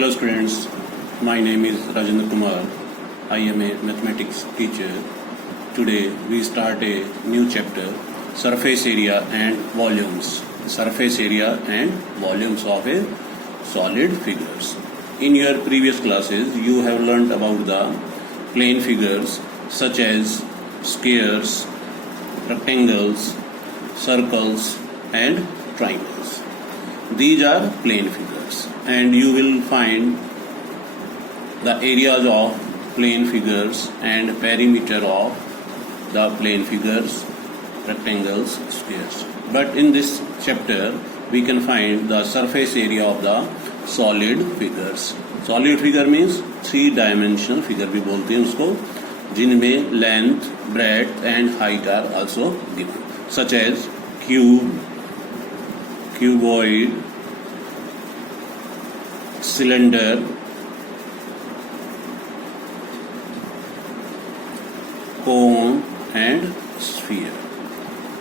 Hello students, my name is Rajendra Kumar. I am a mathematics teacher. Today we start a new chapter, surface area and volumes. Surface area and volumes of a solid figures. In your previous classes, you have learnt about the plane figures such as squares, rectangles, circles and triangles. These are plane figures, and you will find the areas of plane figures and perimeter of the plane figures, rectangles, squares. But in this chapter, we can find the surface area of the solid figures. Solid figure means 3-dimensional figure भी बोलते हैं उसको, जिनमें length, breadth and height are also given, such as cube, cuboid, cylinder, cone and sphere,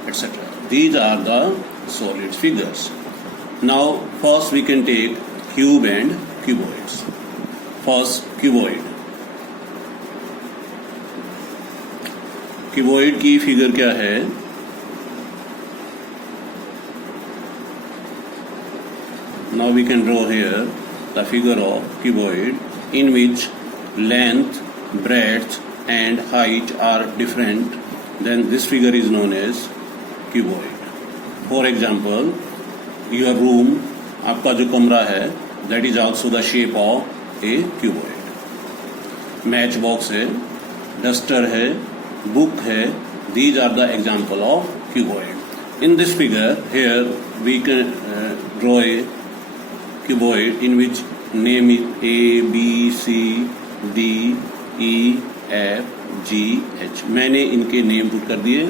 etc. These are the solid figures. Now first we can take cube and cuboids. First cuboid. Cuboid की figure क्या है? Now we can draw here the figure of cuboid in which length, breadth and height are different. Then this figure is known as cuboid. For example, your room, आपका जो कमरा है, that is also the shape of a cuboid. Match box है, duster है, book है. These are the example of cuboid. In this figure here we can draw a cuboid in which name is A, B, C, D, E, F, G, H. मैंने इनके name put कर दिए.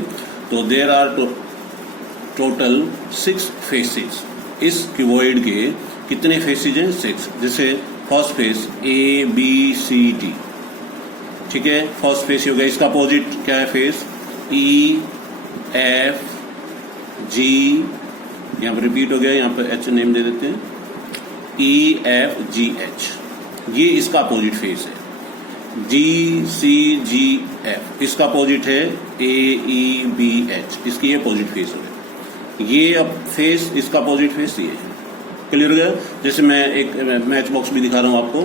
तो there are total 6 faces. इस cuboid के कितने faces हैं? 6. जैसे first face A, B, C, D. ठीक है, फर्स्ट फेस हो गया. इसका अपोजिट क्या है फेस? E, F, G. यहाँ पर रिपीट हो गया, यहाँ पर H नेम दे देते हैं. E, F, G, H. ये इसका अपोजिट फेस है. G, C, G, F. इसका अपोजिट है A, E, B, H. इसकी ये अपोजिट फेस हो गया. ये अब फेस, इसका अपोजिट फेस ये है. क्लियर हो गया? जैसे मैं एक मैच बॉक्स भी दिखा रहा हूं आपको.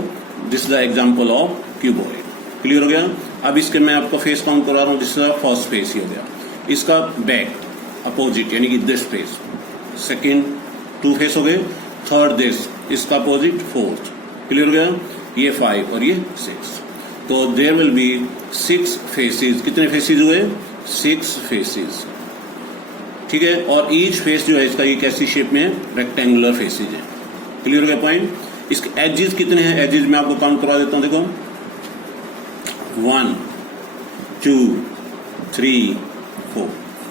This is the example of cuboid. Clear हो गया? अब इसके मैं आपको फेस काउंट करा रहा हूं. दिस इज फर्स्ट फेस ही हो गया. इसका बैक अपोजिट यानी कि दिस फेस. सेकेंड 2 फेस हो गए. थर्ड दिस, इसका अपोजिट 4th. क्लियर हो गया? ये 5 और ये 6. तो देयर विल बी 6 फेसेस. कितने फेसेस हुए? 6 फेसेस. ठीक है. और ईच फेस जो है इसका ये कैसी शेप में है? रेक्टेंगुलर फेसेज है. क्लियर हो गया पॉइंट? इसके एजेस कितने हैं? एजेस मैं आपको काउंट करवा देता हूं. देखो 1, 2, 3,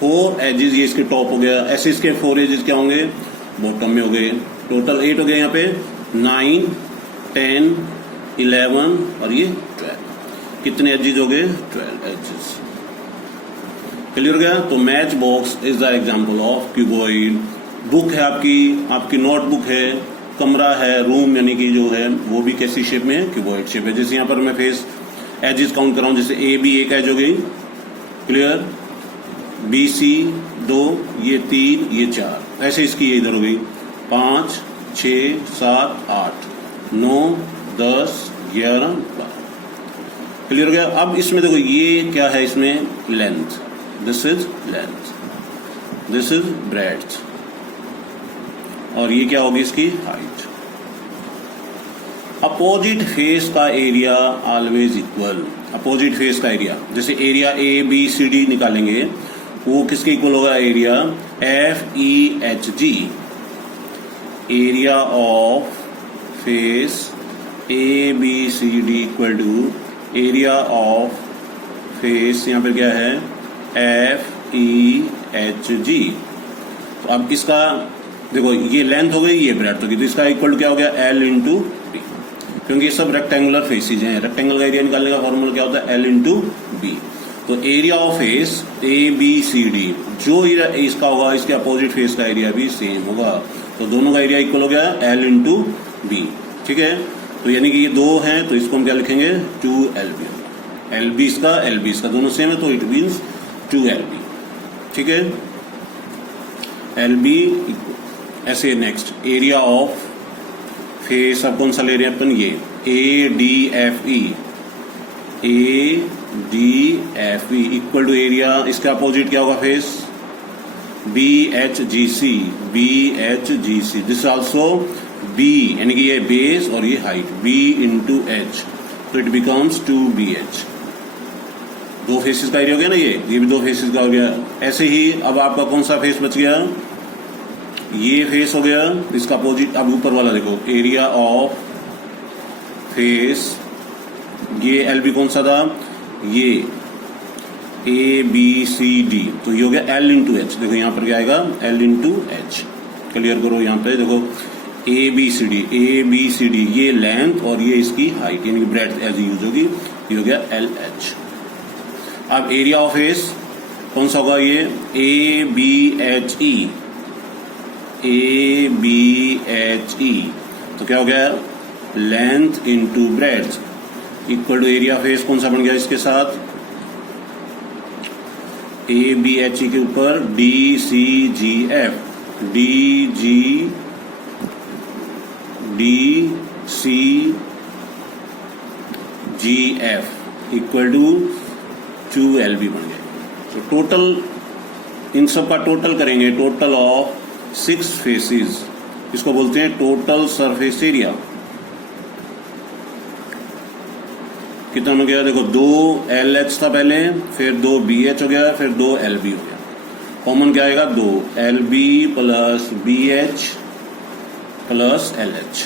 4 एजेस. ये इसके टॉप हो गया. ऐसे इसके 4 एजेस क्या होंगे? बॉटम में हो गए. टोटल 8 हो गए. यहाँ पे 9, 10, 11 और ये 12. कितने एजेस हो गए? 12 एजेस. क्लियर हो गया? तो match box is the example of cuboid. Book है आपकी नोटबुक है, कमरा है, रूम यानी कि जो है वो भी कैसी शेप में है? क्यूबॉइड शेप है. जैसे यहाँ पर मैं फेस एजेस काउंट कर रहा हूं. जैसे ए बी एक एज हो गई. क्लियर? बी सी 2, ये 3, ये 4. ऐसे इसकी ये इधर हो गई. 5, 6, 7, 8, 9, 10, 11, 12. क्लियर हो गया? अब इसमें देखो ये क्या है? इसमें length. This is length. This is breadth. और ये क्या होगी? इसकी हाइट. अपोजिट फेस का area always equal. Opposite face का एरिया, जैसे area A B C D निकालेंगे, वो किसके इक्वल होगा? Area F E H G. Area of face A B C D equal to area of face, यहाँ पर क्या है? F E H G. तो अब इसका देखो ये लेंथ हो गई, ये ब्रेड्थ हो गई. तो इसका इक्वल टू क्या हो गया? L into B. क्योंकि ये सब रेक्टेंगुलर फेसेज हैं. रेक्टेंगल का एरिया निकालने का फॉर्मूला क्या होता है? L into B. तो area of face A B C D, जो एरिया इसका होगा इसके अपोजिट फेस का एरिया भी सेम होगा. तो दोनों का एरिया इक्वल हो गया एल इंटू बी. ठीक है. तो यानी कि ये 2 हैं, तो इसको हम क्या लिखेंगे 2LB। LB इसका दोनों सेम है, तो इट मीन्स 2LB। ठीक है, LB ऐसे। नेक्स्ट एरिया ऑफ फेस, अब कौन सा ले रहे हैं अपन, ये ADFE इक्वल टू एरिया, इसका अपोजिट क्या होगा face, BHGC। This also B, यानी कि ये बेस और ये हाइट, B इंटू H, तो इट बिकम्स 2BH। 2 फेसेस का एरिया हो गया ना, ये भी 2 फेसेस का हो गया। ऐसे ही अब आपका कौन सा फेस बच गया, ये फेस हो गया, इसका अपोजिट। अब ऊपर वाला देखो, एरिया ऑफ फेस, ये LB कौन सा था, ये ABCD, तो ये हो गया L इंटू H। देखो यहाँ पर क्या आएगा, L इंटू H। क्लियर करो, यहाँ पे देखो ABCD, ये लेंथ और ये इसकी हाइट, यानी कि ब्रेड्थ एज यूज होगी, ये हो गया LH। अब एरिया ऑफ फेस कौन सा होगा, ये ABHE, तो क्या हो गया, length into breadth equal to area face कौन सा बन गया इसके साथ, ABHE के ऊपर DCGF इक्वल टू 2LB बन गया। तो टोटल इन सब का टोटल करेंगे, टोटल ऑफ 6 फेसेस, इसको बोलते हैं टोटल सरफेस एरिया। कितना हो गया, देखो 2LH था पहले, फिर 2BH हो गया, फिर 2LB हो गया। कॉमन क्या आएगा, 2LB plus BH plus LH,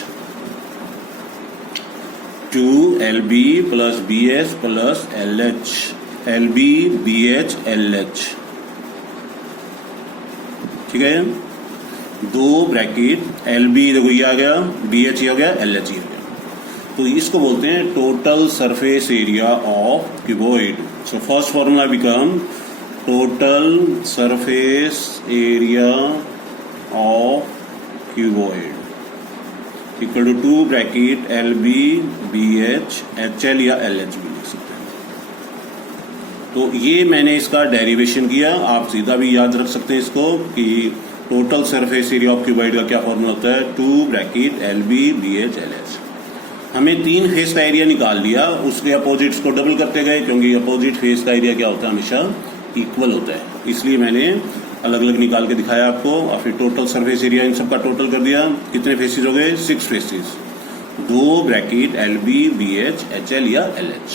2LB plus BH plus LH, LB BH LH। ठीक है, 2 ब्रैकेट LB, देखो ये आ गया, BH ये हो गया, LH ये हो गया। तो इसको बोलते हैं total surface area of cuboid. So first formula become total surface area of cuboid equal to 2 bracket LB BH HL या LH भी लिख सकते हैं। तो ये मैंने इसका डेरिवेशन किया, आप सीधा भी याद रख सकते हैं इसको कि total surface area of cuboid का क्या फॉर्मूला होता है, 2 ब्रैकेट LB BH LH। हमें 3 फेस का एरिया निकाल लिया, उसके अपोजिट्स को डबल करते गए, क्योंकि अपोजिट फेस का एरिया क्या होता है, हमेशा इक्वल होता है, इसलिए मैंने अलग अलग निकाल के दिखाया आपको। और फिर टोटल सरफेस एरिया इन सब का टोटल कर दिया, कितने फेसेस हो गए, 6 faces, 2 bracket LB BH HL या LH।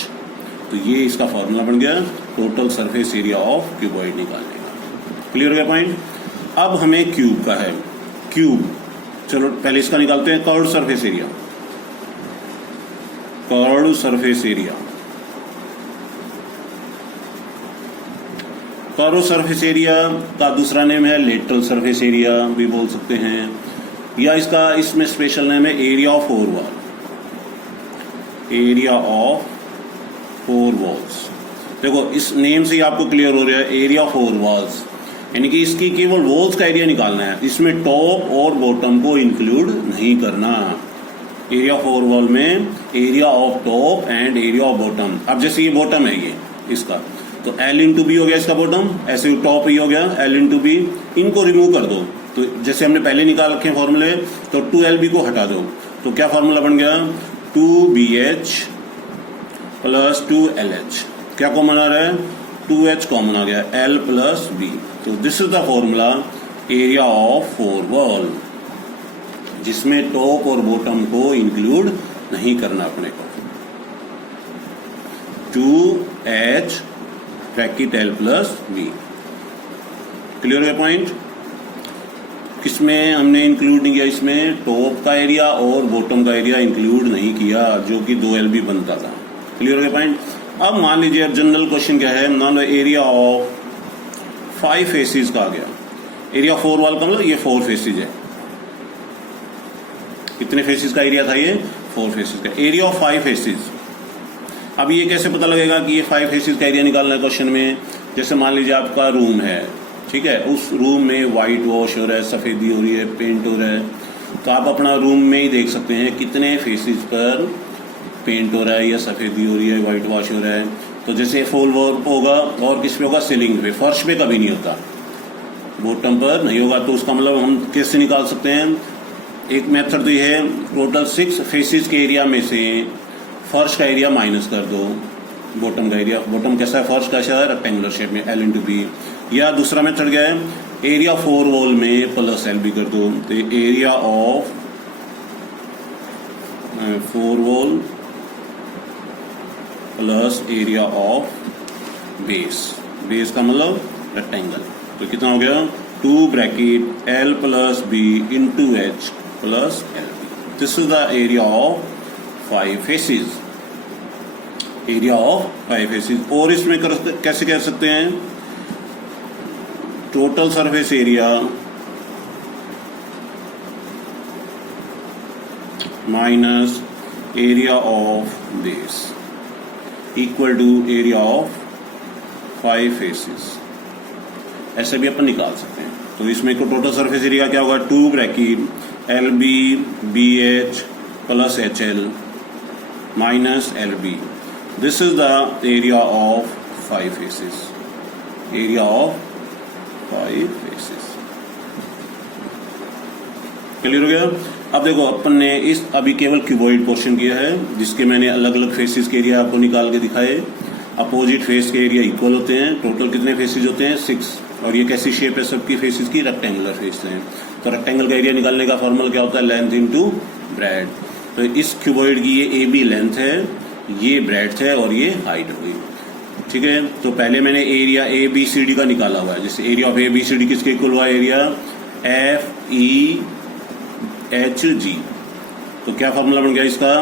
तो ये इसका फॉर्मूला बन गया total surface area of cuboid निकालने का। क्लियर हो गया पॉइंट। अब हमें क्यूब का है, क्यूब, चलो पहले इसका निकालते हैं, curved surface area. Curved surface area, curve surface area का दूसरा नेम है लेटरल सरफेस एरिया भी बोल सकते हैं, या इसमें स्पेशल नेम है area of 4 wall, area of 4 walls. देखो इस नेम से ही आपको क्लियर हो रहा है, एरिया ऑफ 4 वॉल्स, यानी कि इसकी केवल वॉल्स का एरिया निकालना है, इसमें टॉप और बॉटम को इंक्लूड नहीं करना। एरिया ऑफ 4 वॉल में area of top and area of bottom. अब जैसे ये बॉटम है, ये इसका, तो L इंटू बी हो गया इसका बॉटम, ऐसे टॉप ही हो गया L इंटू बी, इनको रिमूव कर दो। तो जैसे हमने पहले निकाल रखे फॉर्मूले, तो 2LB को हटा दो, तो क्या फॉर्मूला बन गया, 2BH प्लस 2LH। क्या कॉमन आ रहा है, 2H कॉमन आ गया, L प्लस B। तो this is the formula area of 4 wall, जिसमें टॉप और बॉटम को इंक्लूड नहीं करना अपने को। 2H bracket L plus B। Clear हो गया पॉइंट। किसमें हमने इंक्लूड नहीं किया, इसमें टॉप का एरिया और बॉटम का एरिया इंक्लूड नहीं किया, जो कि 2LB बनता था। क्लियर हो गया पॉइंट। अब मान लीजिए जनरल क्वेश्चन क्या है, मान लो एरिया ऑफ 5 फेसेस का आ गया। एरिया 4 वॉल का मतलब ये 4 फेसेस है। कितने फेसेस का एरिया था ये, 4 फेसेस का। एरिया ऑफ 5 फेसेस, अब ये कैसे पता लगेगा कि ये 5 फेसेस का एरिया निकालना है क्वेश्चन में। जैसे मान लीजिए आपका रूम है, ठीक है, उस रूम में व्हाइट वॉश हो रहा है, सफेदी हो रही है, पेंट हो रहा है, तो आप अपना रूम में ही देख सकते हैं कितने फेसेस पर पेंट हो रहा है या सफ़ेदी हो रही है, वाइट वॉश हो रहा है। तो जैसे फुल वॉल होगा और किस पे होगा, सीलिंग पे, फर्श पे कभी नहीं होता, बॉटम पर नहीं होगा। तो उसका मतलब हम कैसे निकाल सकते हैं, एक मेथड तो ये है, टोटल 6 फेसेस के एरिया में से फर्श का एरिया माइनस कर दो बॉटम का एरिया। बॉटम कैसा है, फर्श कैसा है, रेक्टेंगुलर शेप में, L इंटू बी। या दूसरा मेथड क्या है, एरिया 4 वॉल में प्लस LB कर दो, तो area of 4 wall plus area of base. Base का मतलब रेक्टेंगल, तो कितना हो गया, 2 bracket L plus B into H plus LB। This is the area of 5 faces, area of 5 faces. और इसमें कैसे कह सकते हैं, total surface area minus area of base equal to area of 5 faces, ऐसे भी अपन निकाल सकते हैं। तो इसमें को टोटल सरफेस एरिया क्या होगा, 2 bracket LB BH plus HL minus LB। This is the area of 5 faces, area of 5 faces. Clear हो गया। अब देखो अपन ने इस अभी केवल क्यूबॉइड क्वेश्चन किया है, जिसके मैंने अलग अलग फेसेस के एरिया आपको निकाल के दिखाए। अपोजिट फेस के एरिया इक्वल होते हैं। टोटल कितने फेसेस होते हैं, 6। और ये कैसी शेप है सबकी फेसेस की, रेक्टेंगुलर फेस है। तो रेक्टेंगल का एरिया निकालने का फॉर्मूला क्या होता है, लेंथ इनटू ब्रेड्थ। तो इस क्यूबॉइड की ये AB लेंथ है, ये ब्रेड्थ है और ये हाइट हो गई, ठीक है। तो पहले मैंने एरिया ABCD का निकाला हुआ है। जैसे एरिया ऑफ ABCD किसके इक्वल हुआ, एरिया FEHG। तो क्या फॉर्मूला बन गया इसका,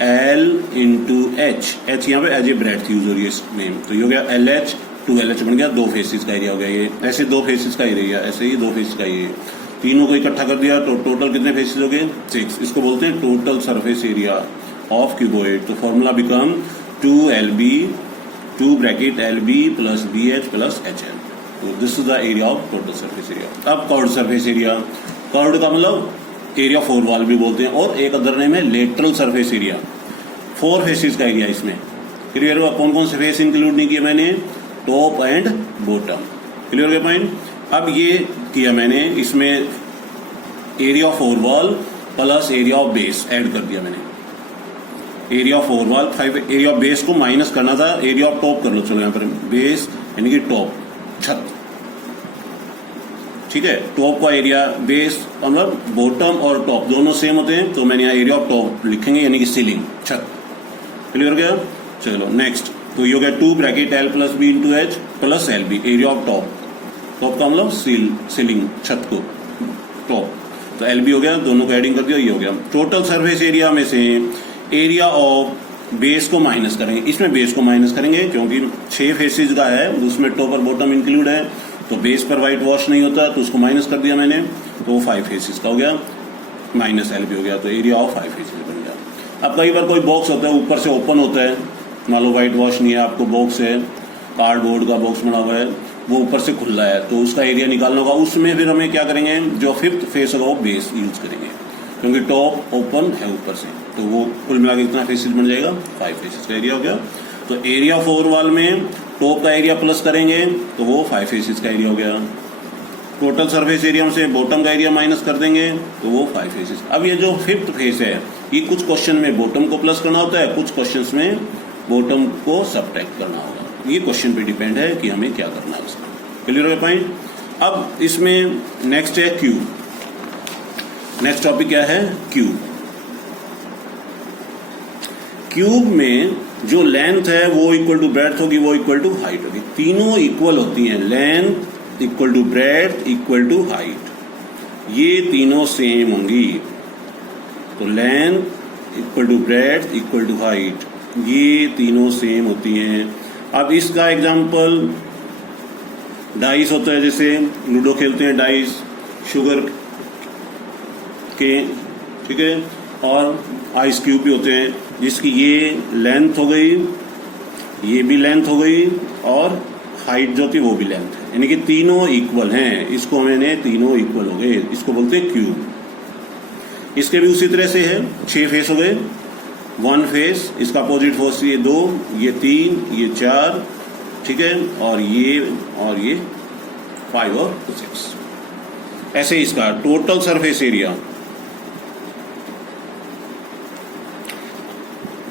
L इंटू H। H यहाँ पे एज ए ब्रेड्थ यूज हो रही है इसमें, तो ये हो गया LH टू LH बन गया, 2 फेसेस का एरिया हो गया ये। ऐसे 2 फेसेस का एरिया, ऐसे ही 2 फेसेस का ये, तीनों को इकट्ठा कर दिया तो टोटल कितने फेसेस हो गए, 6। इसको बोलते हैं total surface area of cuboid. तो formula become 2LB 2 bracket LB plus BH plus HL। तो this is the area of total surface area. अब कर्व्ड सरफेस एरिया, कर्व्ड का मतलब एरिया 4 वॉल भी बोलते हैं, और एक अदर नेम है लेटरल सरफेस एरिया। 4 फेसेस का एरिया इसमें। क्लियर हुआ, कौन कौन से फेस इंक्लूड नहीं किया मैंने, टॉप एंड बॉटम। क्लियर हो गया पॉइंट। अब ये किया मैंने, इसमें area of 4 wall plus area of base add कर दिया मैंने। Area of 4 wall 5, area of base को माइनस करना था, एरिया ऑफ टॉप कर लो। चलो यहाँ पर बेस यानी कि टॉप, छत, ठीक है। टॉप का एरिया, बेस मतलब बॉटम और टॉप दोनों सेम होते हैं, तो मैंने यहाँ एरिया ऑफ टॉप लिखेंगे यानी कि सीलिंग, छत। क्लियर हो गया। चलो नेक्स्ट, तो ये हो गया 2 bracket L plus B into H plus LB, area of top. Top का मतलब सीलिंग, छत को, टॉप। तो LB हो गया, दोनों को एडिंग कर दिया, ये हो गया। टोटल सरफेस एरिया में से एरिया ऑफ बेस को माइनस करेंगे। इसमें बेस को माइनस करेंगे क्योंकि 6 फेसेस का है, उसमें टॉप और बॉटम इंक्लूड है, तो बेस पर व्हाइट वॉश नहीं होता, तो उसको माइनस कर दिया मैंने, तो 5 फेसेस का हो गया, माइनस LB हो गया, तो एरिया ऑफ 5 फेसेस बन गया। अब कई बार कोई बॉक्स होता है, ऊपर से ओपन होता है, मान लो व्हाइट वॉश नहीं है, आपको बॉक्स है, कार्डबोर्ड का बॉक्स बना हुआ है, वो ऊपर से खुला है, तो उसका एरिया निकालना होगा। उसमें फिर हमें क्या करेंगे, जो 5th फेस होगा वो बेस यूज करेंगे, क्योंकि टॉप ओपन है ऊपर से, तो वो कुल मिला के कितना फेसेस बन जाएगा, 5 फेसेस का एरिया हो गया। तो एरिया 4 वॉल में टॉप का एरिया प्लस करेंगे तो वो 5 फेसेस का एरिया हो गया। टोटल सरफेस एरिया से बॉटम का एरिया माइनस कर देंगे तो वो 5 फेसेस। अब ये जो 5th फेस है, ये कुछ क्वेश्चन में बॉटम को प्लस करना होता है, कुछ क्वेश्चन में बॉटम को सबट्रैक्ट करना होगा। ये क्वेश्चन पे डिपेंड है कि हमें क्या करना है उसका। क्लियर हो गया पॉइंट। अब इसमें नेक्स्ट है क्यूब। नेक्स्ट टॉपिक क्या है, क्यूब। क्यूब में जो लेंथ है वो इक्वल टू ब्रेड्थ होगी, वो इक्वल टू हाइट होगी। तीनों इक्वल होती हैं, length equal to breadth equal to height, ये तीनों सेम होंगी। तो length equal to breadth equal to height, ये तीनों सेम होती हैं। अब इसका एग्जांपल डाइस होता है, जैसे लूडो खेलते हैं डाइस शुगर के, ठीक है, और आइस क्यूब भी होते हैं, जिसकी ये लेंथ हो गई, ये भी लेंथ हो गई, और हाइट जो थी वो भी लेंथ है, यानी कि तीनों इक्वल हैं। इसको मैंने तीनों इक्वल हो गए, इसको बोलते हैं क्यूब। इसके भी उसी तरह से है, 6 फेस हो गए, 1 फेस, इसका अपोजिट फोर्स ये 2, ये 3, ये 4, ठीक है, और ये 5 और 6। ऐसे इसका टोटल सरफेस एरिया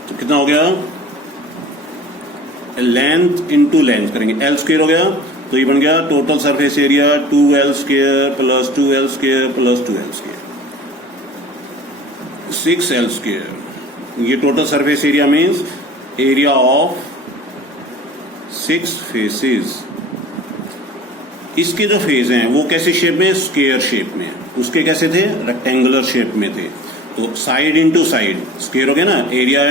तो कितना हो गया, लेंथ इंटू लेंथ करेंगे, एल स्क्वायर हो गया, तो ये बन गया total surface area 2l square plus 2l square plus 2l square, 6l square. ये total surface area means area of 6 faces. इसके जो फेस हैं वो कैसे शेप में, स्क्वायर शेप में, उसके कैसे थे, रेक्टेंगुलर शेप में थे। तो साइड इंटू साइड स्क्वायर हो गया ना, area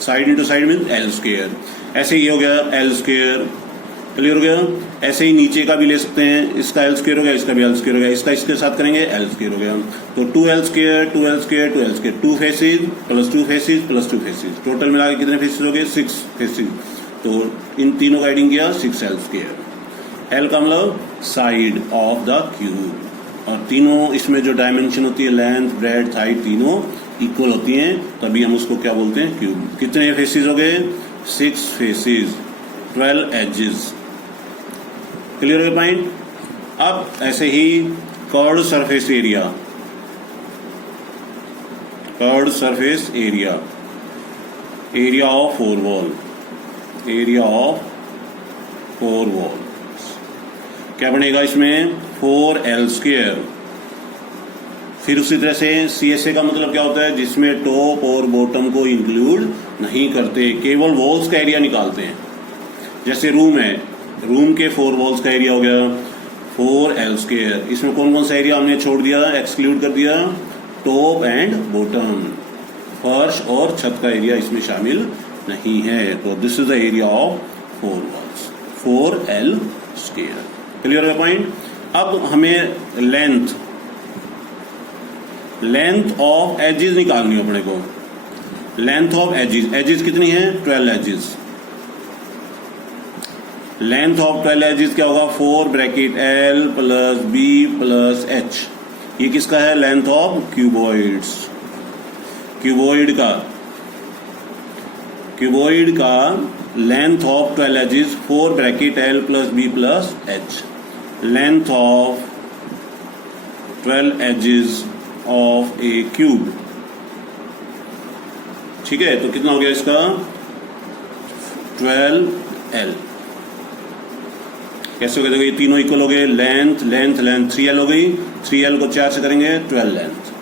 side into side mean L square. ऐसे ही हो गया एल स्क्वायर, क्लियर हो गया। ऐसे ही नीचे का भी ले सकते हैं, इसका एल स्क्वायर हो गया, इसका भी एल स्क्वायर हो गया, इसका इसके साथ करेंगे एल स्क्वायर हो गया। तो 2l square 2l square 2l square, 2 faces plus 2 faces plus 2 faces, total मिला के कितने फेसेस हो गए, 6 फेसेस। तो इन तीनों का एडिंग किया 6l स्क्वायर। एल का मतलब साइड ऑफ द क्यूब, और तीनों इसमें जो डायमेंशन होती है, लेंथ ब्रेड्थ हाइट, तीनों इक्वल होती हैं, तभी हम उसको क्या बोलते हैं, क्यूब। कितने फेसेस हो गए, 6 फेसेस, 12 एजेस, क्लियर हो गया पॉइंट। अब ऐसे ही curved surface area, curved surface area, area of 4 wall, area of 4 wall क्या बनेगा इसमें, 4l स्क्वायर। फिर उसी तरह से CSA का मतलब क्या होता है, जिसमें टॉप और बॉटम को इंक्लूड नहीं करते, केवल वॉल्स का एरिया निकालते हैं। जैसे रूम है, रूम के 4 वॉल्स का एरिया हो गया 4l स्क्वायर। इसमें कौन कौन सा एरिया हमने छोड़ दिया, एक्सक्लूड कर दिया, टॉप एंड बॉटम, फर्श और छत का एरिया इसमें शामिल नहीं है। तो this is the area of 4 walls, 4l square, clear है पॉइंट। अब हमें लेंथ ऑफ एजेस निकालनी है अपने को। लेंथ ऑफ एजेस, एजेस कितनी है, 12 एजेस। लेंथ ऑफ 12 एजेस क्या होगा, 4 bracket l plus b plus h। ये किसका है, लेंथ ऑफ क्यूबॉइड्स, क्यूबॉइड का length of 12 edges 4 bracket l plus b plus h। Length of 12 edges of a cube, ठीक है। तो कितना हो गया इसका, 12l। कैसे हो गया, देखो ये तीनों इक्वल हो गए, लेंथ लेंथ लेंथ 3l हो गई, 3l को 4 से करेंगे 12 लेंथ,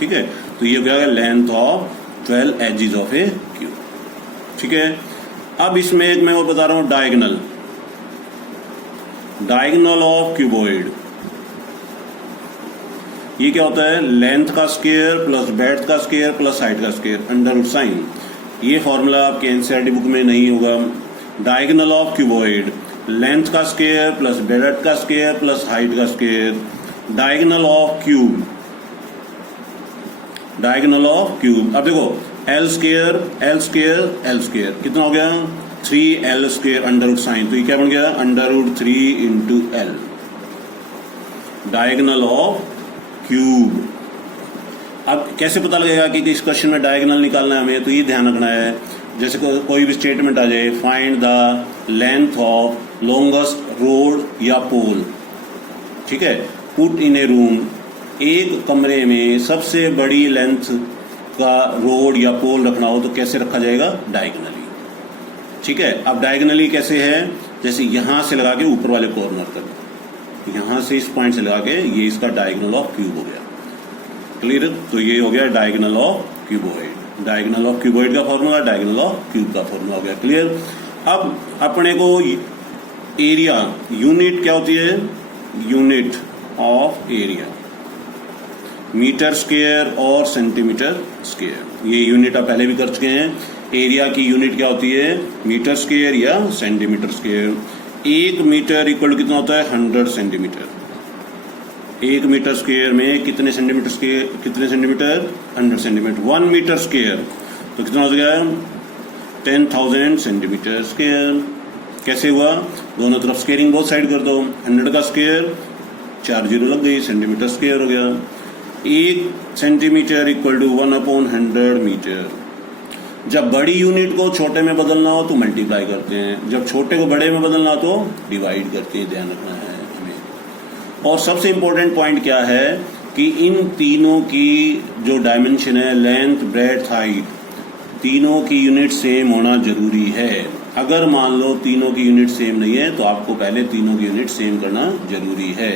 ठीक है। तो ये हो गया length of 12 edges of a cube, ठीक है। अब इसमें एक मैं और बता रहा हूं, डायगोनल ऑफ क्यूबॉइड। ये क्या होता है, लेंथ का स्क्वायर प्लस ब्रेड्थ का स्क्वायर प्लस हाइट का स्क्वायर, अंडर रूट साइन। ये फॉर्मूला आपके एनसीईआरटी बुक में नहीं होगा। डायगोनल ऑफ क्यूबॉइड, लेंथ का स्क्वायर प्लस ब्रेड्थ का स्क्वायर प्लस हाइट का square. Diagonal of cube, diagonal of cube. अब देखो L square L square L square कितना हो गया, 3l square under root sine. तो ये क्या बन गया, under root 3 into l, diagonal of cube. अब कैसे पता लगेगा कि इस क्वेश्चन में डायगोनल निकालना है हमें, तो ये ध्यान रखना है। जैसे कोई भी स्टेटमेंट आ जाए, find the length of longest road या पोल, ठीक है। पुट इन ए रूम, एक कमरे में सबसे बड़ी लेंथ का रोड या पोल रखना हो तो कैसे रखा जाएगा, डायगोनली, ठीक है। अब डायगोनली कैसे है, जैसे यहां से लगा के ऊपर वाले कॉर्नर तक, यहां से इस पॉइंट से लगा के, ये इसका डायगोनल ऑफ क्यूब हो गया, क्लियर। तो ये हो गया diagonal of cuboid. Diagonal of cuboid का फॉर्मूला, डायगोनल ऑफ क्यूब का फॉर्मूला हो गया, क्लियर। अब अपने को एरिया, यूनिट क्या होती है, unit of area, metre square और सेंटीमीटर स्क्वायर। ये यूनिट आप पहले भी कर चुके हैं। एरिया की यूनिट क्या होती है, मीटर स्क्वायर या centimetre square. 1 metre equal to कितना होता है, 100 सेंटीमीटर। 1 मीटर स्क्वायर में कितने सेंटीमीटर स्क्वायर, कितने सेंटीमीटर, 100 सेंटीमीटर। 1 मीटर स्क्वायर तो कितना हो गया, 10,000 सेंटीमीटर स्क्वायर। कैसे हुआ, दोनों तरफ स्क्वायरिंग बोथ साइड कर दो, 100 का स्क्वायर 4 जीरो लग गई, सेंटीमीटर स्क्वायर हो गया। 1 सेंटीमीटर इक्वल टू 1/100 मीटर। जब बड़ी यूनिट को छोटे में बदलना हो तो मल्टीप्लाई करते हैं, जब छोटे को बड़े में बदलना हो तो डिवाइड करते हैं, ध्यान रखना है हमें। और सबसे इंपॉर्टेंट पॉइंट क्या है कि इन तीनों की जो डायमेंशन है, लेंथ, ब्रेड्थ, हाइट, तीनों की यूनिट सेम होना जरूरी है। अगर मान लो तीनों की यूनिट सेम नहीं है तो आपको पहले तीनों की यूनिट सेम करना जरूरी है।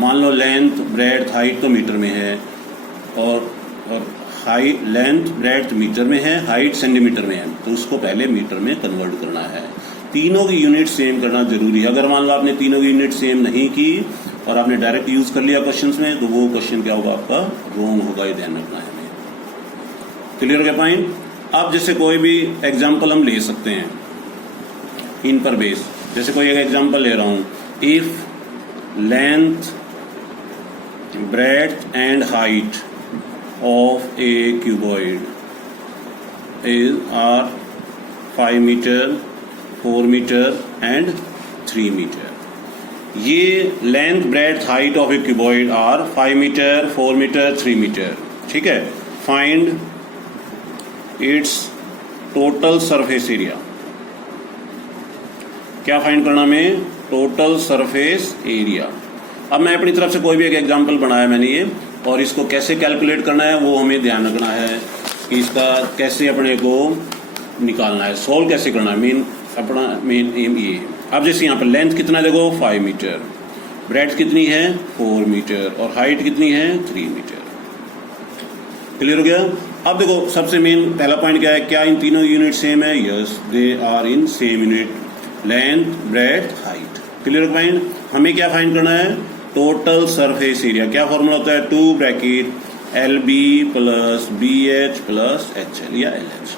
मान लो लेंथ, ब्रेड्थ, हाइट तो मीटर में है और हाइट, लेंथ, ब्रेड्थ मीटर में है, हाइट सेंटीमीटर में है, तो उसको पहले मीटर में कन्वर्ट करना है। तीनों की यूनिट सेम करना जरूरी है। अगर मान लो आपने तीनों की यूनिट सेम नहीं की और आपने डायरेक्ट यूज कर लिया क्वेश्चंस में, तो वो क्वेश्चन क्या होगा आपका, रॉन्ग होगा, ये ध्यान रखना है हमें। क्लियर हो गया पॉइंट? अब जैसे कोई भी एग्जाम्पल हम ले सकते हैं इन पर बेस, जैसे कोई एक एग्जाम्पल ले रहा हूं, if length, breadth and height of a cuboid are 5 meter, 4 meter and 3 meter. ये length, breadth, height of a cuboid are 5 meter, 4 meter, 3 meter. ठीक है? Find its total surface area. क्या फाइंड करना हमें? Total surface area. अब मैं अपनी तरफ से कोई भी एक एग्जांपल बनाया मैंने ये, और इसको कैसे कैलकुलेट करना है वो हमें ध्यान रखना है कि इसका कैसे अपने को निकालना है, सोल्व कैसे करना है, अपना मेन एम ये। अब जैसे यहाँ पर लेंथ कितना है देखो 5 मीटर, ब्रेड्थ कितनी है 4 मीटर और हाइट कितनी है 3 मीटर। क्लियर हो गया? अब देखो सबसे मेन पहला पॉइंट क्या है, क्या इन तीनों यूनिट सेम है? Yes, they are in same unit, length, breadth, height. Clear point? हमें क्या फाइंड करना है? Total surface area. क्या फॉर्मूला होता है? 2 bracket LB plus BH plus HL या LH।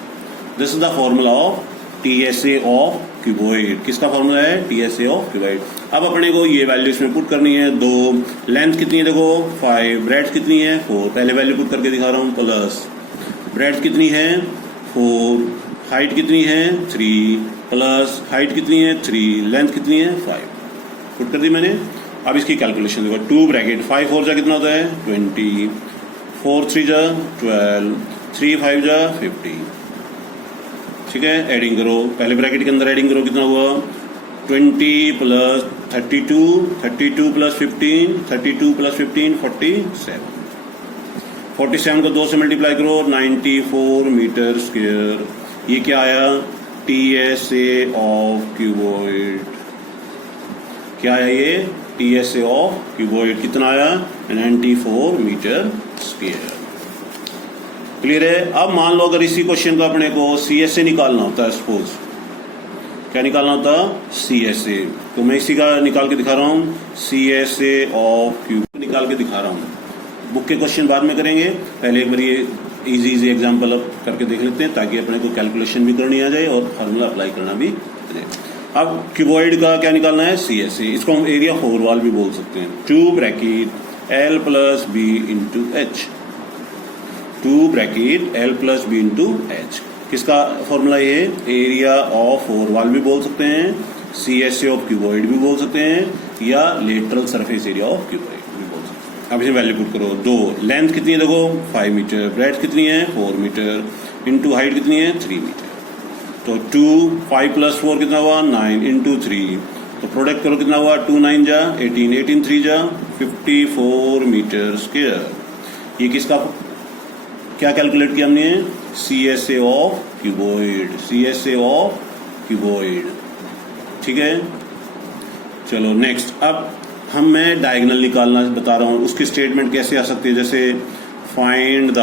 This is the formula of TSA of cuboid. किसका formula है? TSA of cuboid. अब अपने को ये वैल्यू इसमें पुट करनी है। 2 लेंथ कितनी है देखो 5, ब्रेड्थ कितनी है 4, पहले वैल्यू पुट करके दिखा रहा हूँ, प्लस ब्रेड्थ कितनी है 4, हाइट कितनी है 3, प्लस हाइट कितनी है 3, लेंथ कितनी है 5, पुट कर दी मैंने। अब इसकी कैलकुलेशन देखो, 2 ब्रैकेट 5 4 जा कितना होता है 20, 4 3 जा 12, 3 5 जा 50। ठीक है, एडिंग करो, पहले ब्रैकेट के अंदर एडिंग करो, कितना हुआ 20 प्लस 32, 32 प्लस 15, 32 प्लस 15 47, 47 को 2 से मल्टीप्लाई करो 94 मीटर स्क्वायर। ये क्या आया? TSA of cuboid. क्या है ये? TSA ऑफ क्यूबॉइड कितना आया? 94 मीटर स्क्वायर। क्लियर है? अब मान लो अगर इसी क्वेश्चन को अपने को CSA निकालना होता है, सपोज क्या निकालना होता? CSA। तो मैं इसी का निकाल के दिखा रहा हूँ, CSA ऑफ क्यूब निकाल के दिखा रहा हूँ। बुक के क्वेश्चन बाद में करेंगे, पहले एक बार ये इजी एग्जाम्पल अब करके देख लेते हैं ताकि अपने को कैलकुलेशन भी करनी आ जाए और फार्मूला अप्लाई करना भी आ जाए। अब क्यूबॉइड का क्या निकालना है? CSA। इसको हम एरिया 4 वॉल भी बोल सकते हैं। 2 bracket L plus B into H, 2 bracket L plus B into H। किसका फॉर्मूला ये? एरिया ऑफ 4 वॉल भी बोल सकते हैं, CSA ऑफ क्यूबॉइड भी बोल सकते हैं, या lateral surface area of cuboid भी बोल सकते हैं। अब इसे वैल्यू पुट करो। 2 लेंथ कितनी है देखो 5 मीटर, ब्रेड्थ कितनी है 4 मीटर, इंटू हाइट कितनी है 3 मीटर। तो 2 5 प्लस 4 कितना हुआ 9 इंटू 3, तो प्रोडक्ट करो कितना हुआ 2 9 जा 18, 18 3 जा 54 मीटर स्क्वायर। ये किसका क्या कैलकुलेट किया हमने? CSA of cuboid, CSA of cuboid. ठीक है, चलो नेक्स्ट। अब मैं डायगोनल निकालना बता रहा हूँ, उसकी स्टेटमेंट कैसे आ सकती है, जैसे find the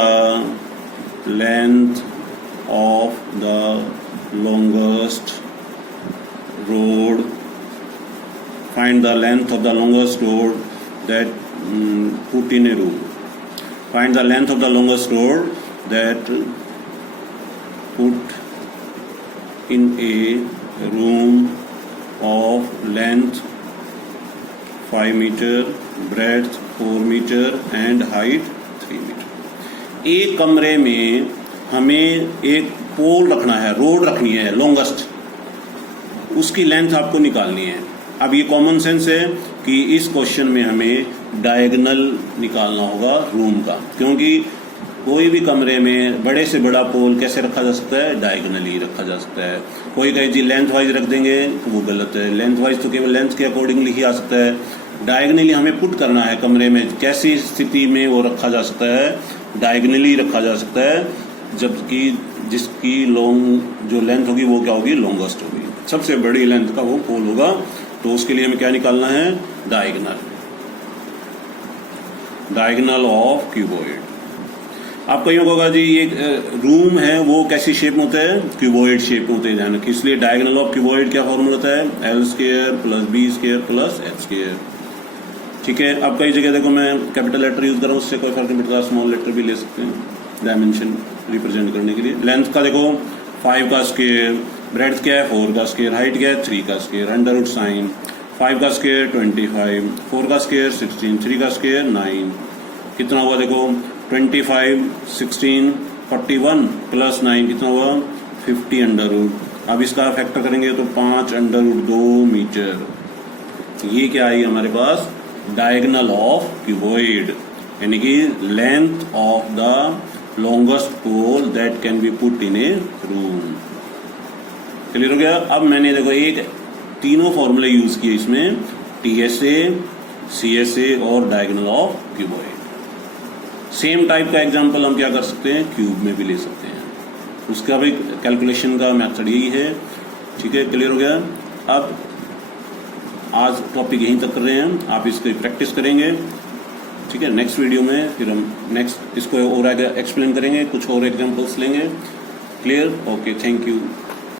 length of the longest road, find the length of the longest road that put in a room, find the length of the longest road that put in a room of length 5 meter, breadth 4 meter and height 3 meter। एक कमरे में हमें एक पोल रखना है, road रखनी है longest, उसकी लेंथ आपको निकालनी है। अब ये कॉमन सेंस है कि इस क्वेश्चन में हमें डायगोनल निकालना होगा रूम का, क्योंकि कोई भी कमरे में बड़े से बड़ा पोल कैसे रखा जा सकता है, डायगोनली रखा जा सकता है। कोई कहे जी लेंथ वाइज रख देंगे तो वो गलत है, लेंथ वाइज तो केवल लेंथ के अकॉर्डिंगली ही आ सकता है। डायगोनली हमें पुट करना है कमरे में, कैसी स्थिति में वो रखा जा सकता है, डायगोनली रखा जा सकता है, जबकि जिसकी लॉन्ग जो लेंथ होगी वो क्या होगी, लॉन्गेस्ट होगी, सबसे बड़ी लेंथ का वो पोल होगा। तो उसके लिए हमें क्या निकालना है, डायगोनल, डायगोनल ऑफ क्यूबॉइड। आप कहीं होगा जी ये रूम है वो कैसी शेप में होता है, क्यूबॉइड शेप में होते हैं, ध्यान रखिए। इसलिए डायगोनल ऑफ क्यूबॉइड क्या फॉर्मूला होता है, L square plus B square plus H square. ठीक है, अब कई जगह देखो मैं कैपिटल लेटर यूज कर रहा हूँ, उससे कोई फर्क नहीं पड़ता, स्मॉल लेटर भी ले सकते हैं डायमेंशन रिप्रेजेंट करने के लिए। लेंथ का देखो 5 का स्क्वायर, ब्रेड्थ क्या है 4 का स्क्वायर, हाइट क्या है 3 का स्क्वायर, अंडर रूट साइन 5 का स्क्वायर 25, 4 का स्क्वायर 16, 3 का स्क्वायर 9, कितना हुआ देखो 25, 16, 41 प्लस 9 कितना हुआ 50 अंडर रूट। अब इसका फैक्टर करेंगे तो 5 अंडर रूट 2 मीटर। ये क्या आई हमारे पास, डायगोनल ऑफ क्यूबॉइड, यानी कि length of the longest pole that can be put in a room. Clear हो गया। अब मैंने देखो एक तीनों फॉर्मूले यूज किए इसमें, TSA, CSA और diagonal of cuboid. Same type का एग्जांपल हम क्या कर सकते हैं, क्यूब में भी ले सकते हैं, उसका भी कैलकुलेशन का मेथड यही है। ठीक है, क्लियर हो गया। अब आज टॉपिक यहीं तक कर रहे हैं, आप इसकी प्रैक्टिस करेंगे। ठीक है, नेक्स्ट वीडियो में फिर हम नेक्स्ट इसको और आगे एक्सप्लेन करेंगे, कुछ और एग्जांपल्स लेंगे। Clear, okay, thank you.